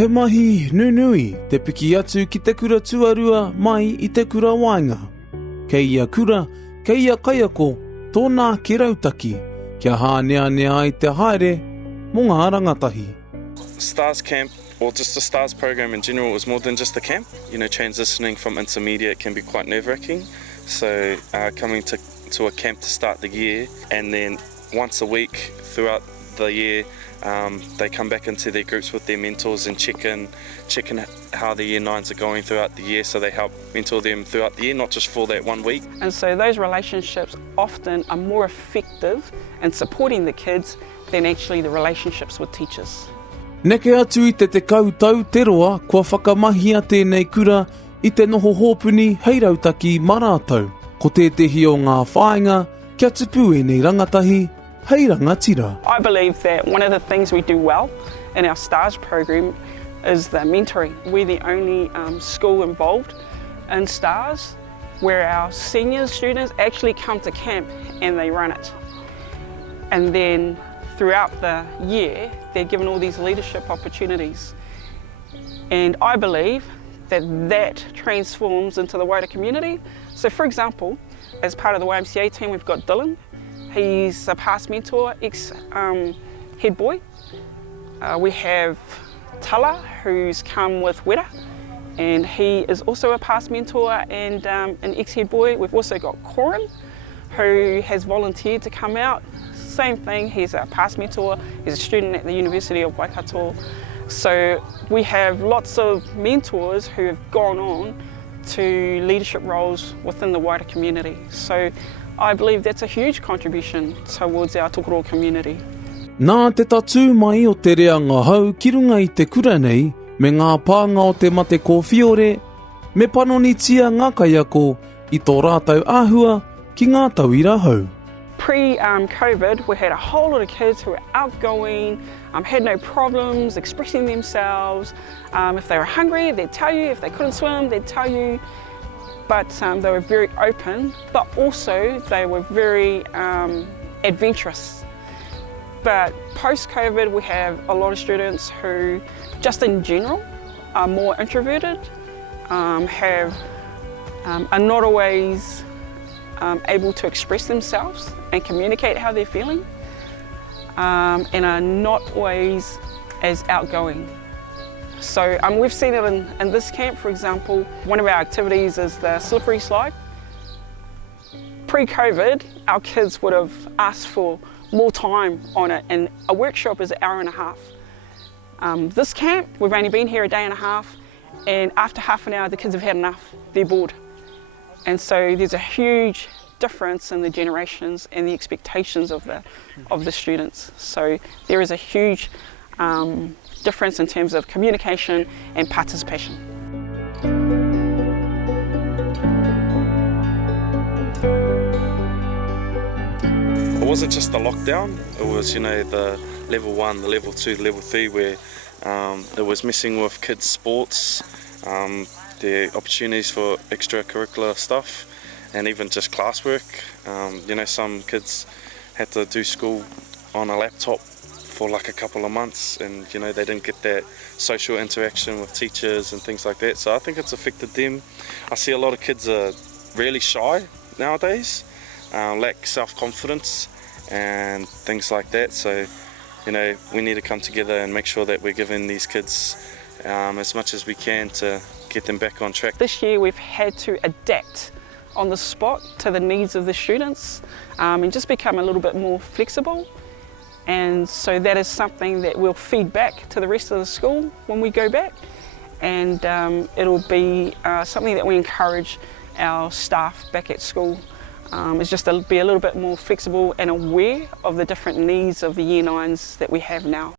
He mahi nunui te piki atu ki te kura tuarua mai I te kura wainga. Kei ia kura, kei ia Kaiako, tōnā ki rautaki, kia hānea ai te haere mō ngā rangatahi. Stars Camp, or just the Stars program in general, was more than just a camp. You know, transitioning from intermediate can be quite nerve-wracking. So coming to a camp to start the year, and then once a week throughout the year, they come back into their groups with their mentors and check in how the year 9s are going throughout the year, so they help mentor them throughout the year, not just for that 1 week. And so those relationships often are more effective in supporting the kids than actually the relationships with teachers. Neke atu I te kautau te roa, kua whakamahia tēnei kura I te noho hōpuni hei rautaki marātau. Ko tētehi o ngā whāinga, kia tupu e nei rangatahi, hei rangatira. I believe that one of the things we do well in our STARS program is the mentoring. We're the only school involved in STARS where our senior students actually come to camp and they run it. And then throughout the year, they're given all these leadership opportunities. And I believe that transforms into the wider community. So for example, as part of the YMCA team, we've got Dylan. He's a past mentor, ex-head boy. We have Tala, who's come with Wera, and he is also a past mentor and an ex-head boy. We've also got Kura, who has volunteered to come out. Same thing, he's a past mentor, he's a student at the University of Waikato. So we have lots of mentors who have gone on to leadership roles within the wider community. So I believe that's a huge contribution towards our Tokoroa community. Nā te tatu mai o te reanga hau ki runga I te kura nei, me ngā pānga o te mate ko whiore, me panonitia ngā Kaiako I tō rātau āhua ki ngā tauira hau. Pre-COVID, we had a whole lot of kids who were outgoing, had no problems expressing themselves. If they were hungry, they'd tell you. If they couldn't swim, they'd tell you. But they were very open, but also they were very adventurous. But post-COVID, we have a lot of students who, just in general, are more introverted, are not always able to express themselves and communicate how they're feeling, and are not always as outgoing. So we've seen it in this camp, for example. One of our activities is the slippery slide. Pre-COVID, our kids would have asked for more time on it, and a workshop is an hour and a half. This camp, we've only been here a day and a half, and after half an hour, the kids have had enough. They're bored. And so there's a huge difference in the generations and the expectations of the students. So there is a huge difference in terms of communication and participation. It wasn't just the lockdown, it was, you know, the level 1, the level 2, the level 3 where it was messing with kids' sports, the opportunities for extracurricular stuff, and even just classwork. You know, some kids had to do school on a laptop for like a couple of months, and you know, they didn't get that social interaction with teachers and things like that. So I think it's affected them. I see a lot of kids are really shy nowadays, lack self-confidence and things like that. So, you know, we need to come together and make sure that we're giving these kids as much as we can to get them back on track. This year we've had to adapt on the spot to the needs of the students and just become a little bit more flexible. And so that is something that we'll feed back to the rest of the school when we go back. And it'll be something that we encourage our staff back at school, is just to be a little bit more flexible and aware of the different needs of the Year 9s that we have now.